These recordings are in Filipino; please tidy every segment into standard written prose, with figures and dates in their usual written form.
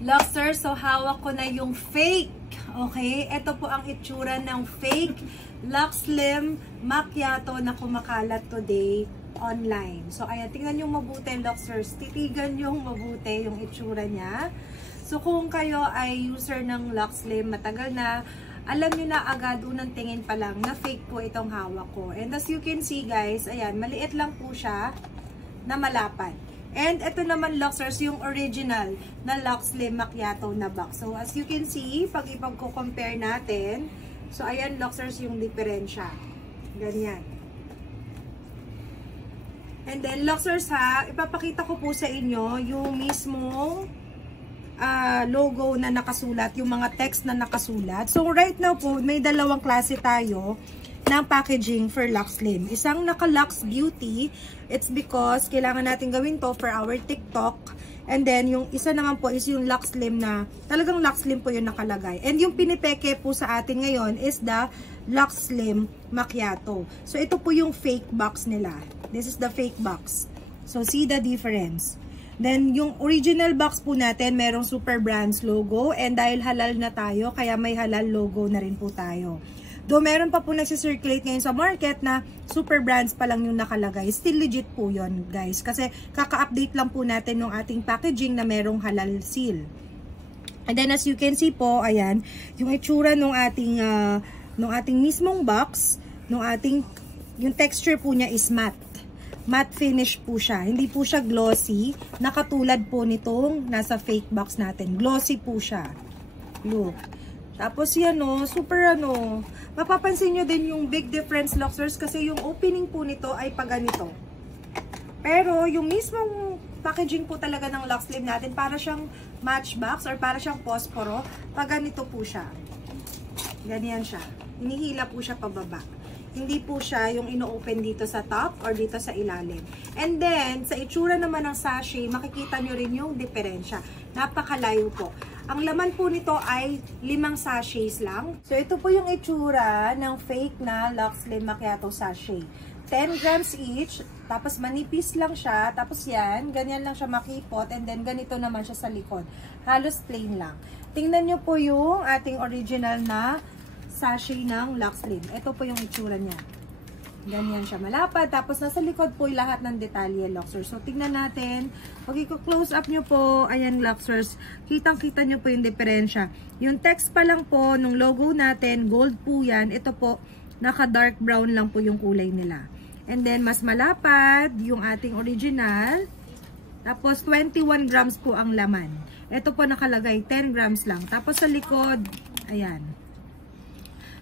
Luxer, so hawak ko na yung fake. Okay? Ito po ang itsura ng fake Lux Slim Macchiato na kumakalat today online. So, ayan, tingnan nyo mabuti, Luxers. Titigan nyo mabuti yung itsura niya. So, kung kayo ay user ng Lux Slim, matagal na, alam nyo na agad, unang tingin pa lang, na fake po itong hawak ko. And as you can see, guys, ayan, maliit lang po siya na malapad. And ito naman, Luxers, yung original na Lux Slim Macchiato na box. So, as you can see, pag ipagko-compare natin, so, ayan, Luxers, yung diferensya. Ganyan. And then, Luxers, ha, ipapakita ko po sa inyo yung mismong logo na nakasulat, yung mga text na nakasulat. So, right now po, may dalawang klase tayo ng packaging for Lux Slim. Isang naka-Lux Beauty, it's because kailangan natin gawin to for our TikTok. And then, yung isa naman po is yung Lux Slim na, talagang Lux Slim po yung nakalagay. And yung pinipeke po sa atin ngayon is the Lux Slim Macchiato. So, ito po yung fake box nila. This is the fake box. So, see the difference. Then, yung original box po natin, merong Super Brands logo. And dahil halal na tayo, kaya may halal logo na rin po tayo. Though meron pa po nagsisirculate ngayon sa market na Super Brands pa lang yung nakalagay. Still legit po yun, guys. Kasi kaka-update lang po natin ng ating packaging na merong halal seal. And then as you can see po, ayan, yung itsura ng ating mismong box, yung texture po niya is matte. Matte finish po siya. Hindi po siya glossy. Nakatulad po nitong nasa fake box natin. Glossy po siya. Look. Tapos yan super mapapansin nyo din yung big difference, Luxers, kasi yung opening po nito ay pag ganito. Pero yung mismong packaging po talaga ng Lux Slim natin, para siyang matchbox or para siyang posporo, pag ganito po siya. Ganyan siya. Hinihila po siya pababa. Hindi po siya yung ino-open dito sa top or dito sa ilalim. And then, sa itsura naman ng sachet, makikita nyo rin yung diferensya. Napakalayo po. Ang laman po nito ay 5 sachets lang. So, ito po yung itsura ng fake na Lux Slim Macchiato sachet. 10 grams each. Tapos, manipis lang siya. Tapos yan, ganyan lang siya makipot. And then, ganito naman siya sa likod. Halos plain lang. Tingnan nyo po yung ating original na sachet ng Lux Slim. Ito po yung itsura niya. Ganyan siya malapad. Tapos nasa likod po yung lahat ng detalye, Luxers. So, tignan natin. Pag i-close up nyo po, ayan, Luxers, kitang-kita nyo po yung diferensya. Yung text pa lang po, nung logo natin, gold po yan. Ito po, naka-dark brown lang po yung kulay nila. And then, mas malapad yung ating original. Tapos, 21 grams po ang laman. Ito po nakalagay, 10 grams lang. Tapos, sa likod, ayan.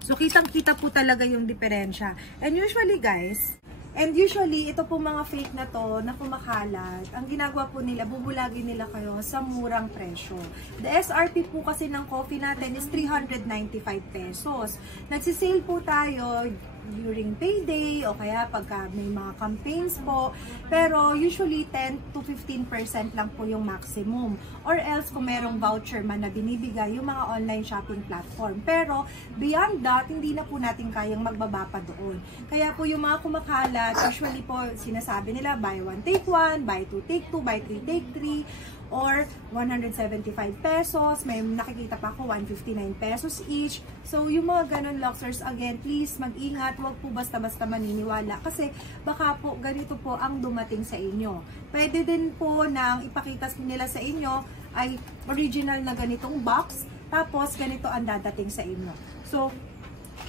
So, kitang-kita po talaga yung diferensya. And usually, guys, ito po mga fake na to, na kumakalat, ang ginagawa po nila, bubulagin nila kayo sa murang presyo. The SRP po kasi ng coffee natin is 395 pesos. Nagsisale po tayo during payday o kaya pagka may mga campaigns po. Pero usually 10 to 15% lang po yung maximum. Or else kung merong voucher man na binibigay yung mga online shopping platform. Pero beyond that, hindi na po natin kayang magbaba pa doon. Kaya po yung mga kumakalat, usually po sinasabi nila buy 1 take 1, buy 2 take 2, buy 3 take 3. Or 175 pesos, may nakikita pa ako 159 pesos each. So yung mga ganun, Luxers, again, please mag-ingat, wag po basta-basta maniniwala kasi baka po ganito po ang dumating sa inyo. Pwede din po nang ipakita nila sa inyo ay original na ganitong box, tapos ganito ang dadating sa inyo. So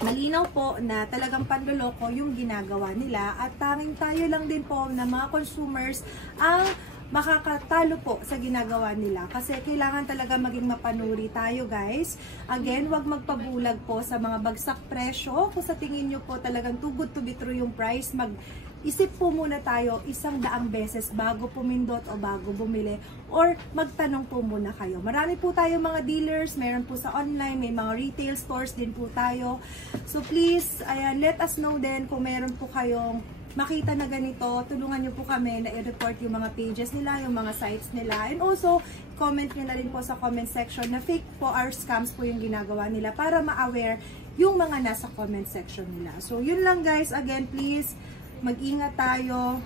malinaw po na talagang panloloko yung ginagawa nila at tanging tayo lang din po na mga consumers ang makakatalo po sa ginagawa nila kasi kailangan talaga maging mapanuri tayo, guys. Again, wag magpabulag po sa mga bagsak presyo. Kung sa tingin nyo po talagang too good to be true yung price, isip po muna tayo 100 beses bago pumindot o bago bumili or magtanong po muna kayo. Marami po tayo mga dealers, meron po sa online, may mga retail stores din po tayo. So please, ayan, let us know din kung meron po kayong makita na ganito, tulungan nyo po kami na i-report yung mga pages nila, yung mga sites nila. And also, comment nyo na rin po sa comment section na fake po or scams po yung ginagawa nila para ma-aware yung mga nasa comment section nila. So, yun lang, guys. Again, please, mag-ingat tayo.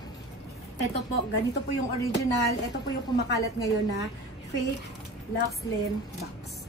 Ito po, ganito po yung original. Ito po yung kumakalat ngayon na fake Lux Slim Box.